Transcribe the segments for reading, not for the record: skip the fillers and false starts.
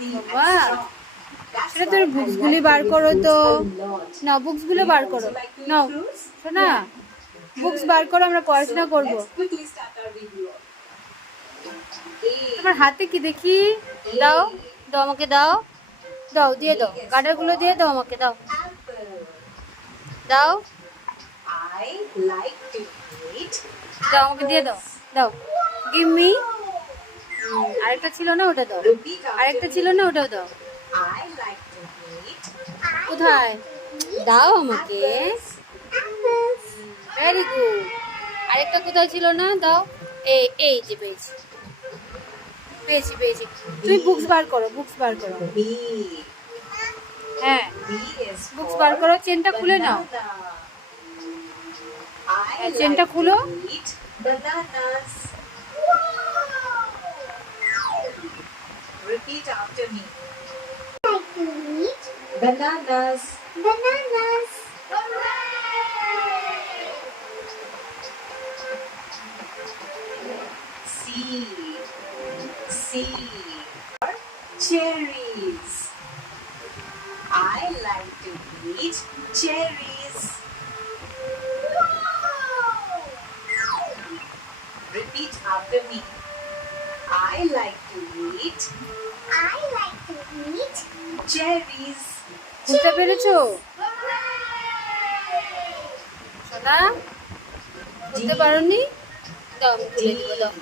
বাবা সেটা তোর বুকসগুলি বার করো তো। না বুকসগুলো বার করো, নাও শোনা বুকস বার করো, আমরা পড়াশোনা করবো। তোমার হাতে কি দেখি? দাও দাও আমাকে, দাও দাও, দিয়ে দাও, গার্ডারগুলো দিয়ে দাও আমাকে, দাও দাও দাও আমাকে, দিয়ে দাও, দাও গিভ মি। আরেকটা ছিল না, ওটা দাও। আরেকটা ছিল না, ওটাও দাও। কোথায়? দাও আমাকে। Very good. আরেকটা কোথায় ছিল না? দাও। এই এই যে পেয়েছি পেয়েছি পেয়েছি। তুমি বুকস বার করো, বুকস বার করো। হ্যাঁ বুকস বার করো, চেনটা খুলে নাও। চেনটা খুলো। Repeat after me. I like to eat bananas. Bananas. C. Cherries. I like to eat cherries. Repeat after me. I like to eat cherries. বুঝতে পেরেছো সোনা? বুঝতে পারোনি? দাও আমি তুলে দিব, দাও।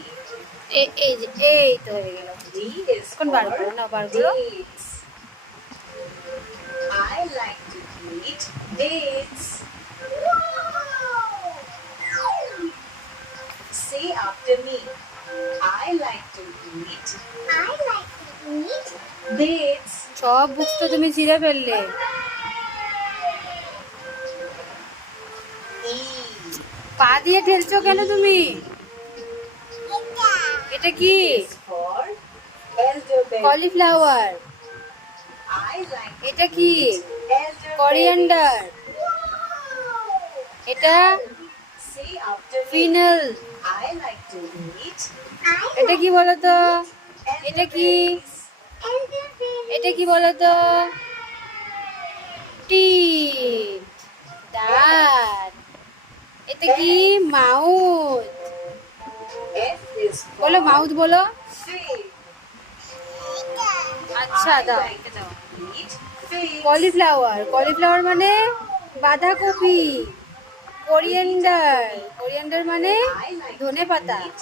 এই যে এই তো হয়ে গেল। D is এখন বার করো, না বার করো। dates. I like to eat dates. Say after me. I like to eat dates. সব বুকস তো তুমি ছিঁড়ে ফেললে। E. পা দিয়ে ঠেলছো কেন তুমি? এটা কি? Is for elderberry. Cauliflower. I like to এটা কি? elderberry. কোরিয়ান্ডার। এটা Say after me. Final. I like to eat এটা কি বলো তো? এটা কি? elderberries. এটা কি বলো তো? টি দাঁত। এটা কি? মাউথ। F is for বলো মাউথ বলো। fish. আচ্ছা I দাও, like এটা দাও। to eat fish. Cauliflower. Cauliflower মানে বাঁধাকপি। কোরিয়ান্ডার। কোরিয়ান্ডার মানে I like ধনে পাতা। to eat